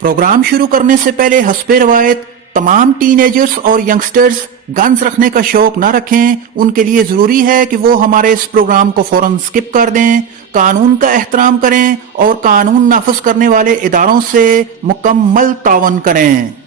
Programme शुरू करने से पहले हस्बे रवायत तमाम टीनेजर्स और यंगस्टर्स गन्स रखने का शौक ना रखें। उनके लिए जरूरी है कि वो हमारे इस प्रोग्राम को फौरन स्किप कर दें, कानून का एहतराम करें और कानून नाफिज करने वाले इदारों से मुकम्मल तावन करें।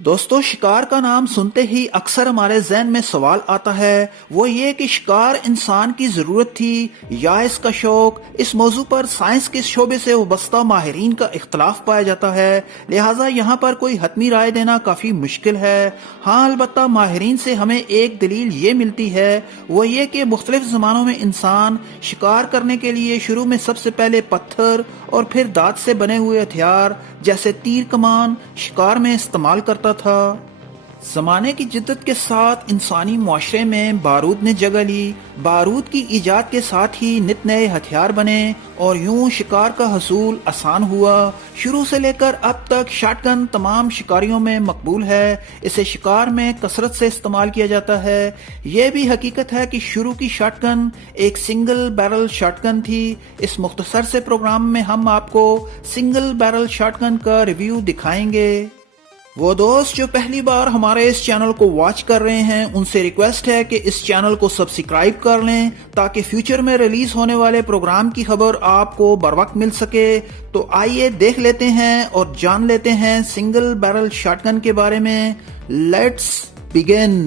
दोस्तों, शिकार का नाम सुनते ही अक्सर हमारे जहन में सवाल आता है, वो ये कि शिकार इंसान की जरूरत थी या इसका शौक। इस मौजू पर साइंस के शोबे से वाबस्ता माहिरीन का इख्तलाफ पाया जाता है, लिहाजा यहाँ पर कोई हतमी राय देना काफी मुश्किल है। हाँ, अलबत्ता माहिरीन से हमें एक दलील ये मिलती है, वो ये कि मुख्तलिफ जमानों में इंसान शिकार करने के लिए शुरू में सबसे पहले पत्थर और फिर दांत से बने हुए हथियार जैसे तीर कमान शिकार में इस्तेमाल करता था। जमाने की जिद्दत के साथ इंसानी मुआशरे में बारूद ने जगह ली। बारूद की इजाद के साथ ही नित नए हथियार बने और यूं शिकार का हसूल आसान हुआ। शुरू से लेकर अब तक शॉटगन तमाम शिकारियों में मकबूल है। इसे शिकार में कसरत से इस्तेमाल किया जाता है। यह भी हकीकत है कि शुरू की शॉटगन एक सिंगल बैरल शॉटगन थी। इस मुख्तसर से प्रोग्राम में हम आपको सिंगल बैरल शॉटगन का रिव्यू दिखाएंगे। वो दोस्त जो पहली बार हमारे इस चैनल को वॉच कर रहे हैं, उनसे रिक्वेस्ट है कि इस चैनल को सब्सक्राइब कर लें ताकि फ्यूचर में रिलीज होने वाले प्रोग्राम की खबर आपको बर वक्त मिल सके। तो आइए देख लेते हैं और जान लेते हैं सिंगल बैरल शॉटगन के बारे में। Let's begin.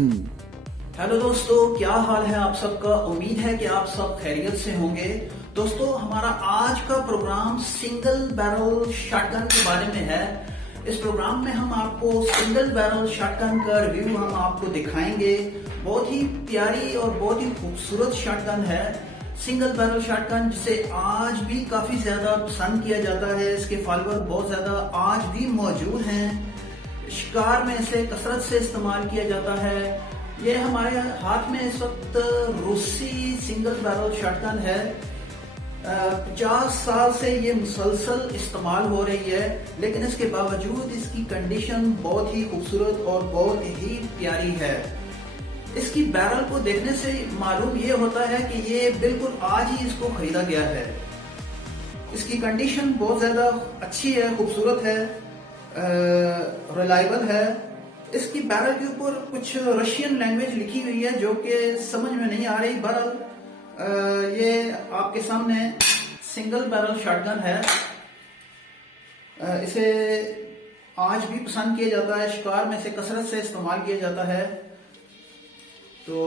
हेलो दोस्तों, क्या हाल है आप सबका? उम्मीद है कि आप सब खैरियत से होंगे। दोस्तों, हमारा आज का प्रोग्राम सिंगल बैरल शॉटगन के बारे में है। इस प्रोग्राम में हम आपको सिंगल बैरल शॉटगन का रिव्यू हम आपको दिखाएंगे। बहुत ही प्यारी और बहुत ही खूबसूरत शॉटगन है सिंगल बैरल शॉटगन, जिसे आज भी काफी ज्यादा पसंद किया जाता है। इसके फॉलोअर बहुत ज्यादा आज भी मौजूद हैं। शिकार में इसे कसरत से इस्तेमाल किया जाता है। ये हमारे हाथ में इस वक्त रूसी सिंगल बैरल शॉटगन है। 50 साल से ये मुसलसल इस्तेमाल हो रही है, लेकिन इसके बावजूद इसकी कंडीशन बहुत ही खूबसूरत और बहुत ही प्यारी है। इसकी बैरल को देखने से मालूम ये होता है कि ये बिल्कुल आज ही इसको खरीदा गया है। इसकी कंडीशन बहुत ज्यादा अच्छी है, खूबसूरत है, रिलायबल है। इसकी बैरल के ऊपर कुछ रशियन लैंग्वेज लिखी हुई है जो कि समझ में नहीं आ रही। बहरहाल ये आपके सामने सिंगल बैरल शॉटगन है। इसे आज भी पसंद किया जाता है। शिकार में इसे कसरत से इस्तेमाल किया जाता है। तो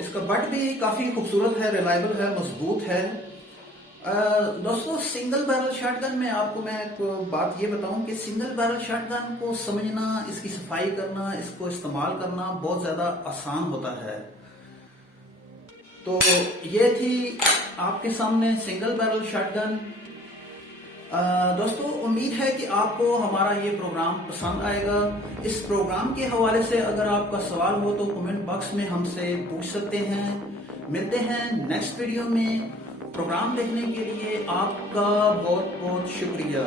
इसका बट भी काफी खूबसूरत है, रिलायबल है, मजबूत है। दोस्तों, सिंगल बैरल शॉटगन में आपको मैं एक बात ये बताऊं कि सिंगल बैरल शॉटगन को समझना, इसकी सफाई करना, इसको इस्तेमाल करना बहुत ज्यादा आसान होता है। तो ये थी आपके सामने सिंगल बैरल शॉटगन। दोस्तों, उम्मीद है कि आपको हमारा ये प्रोग्राम पसंद आएगा। इस प्रोग्राम के हवाले से अगर आपका सवाल हो तो कमेंट बॉक्स में हमसे पूछ सकते हैं। मिलते हैं नेक्स्ट वीडियो में। प्रोग्राम देखने के लिए आपका बहुत बहुत शुक्रिया।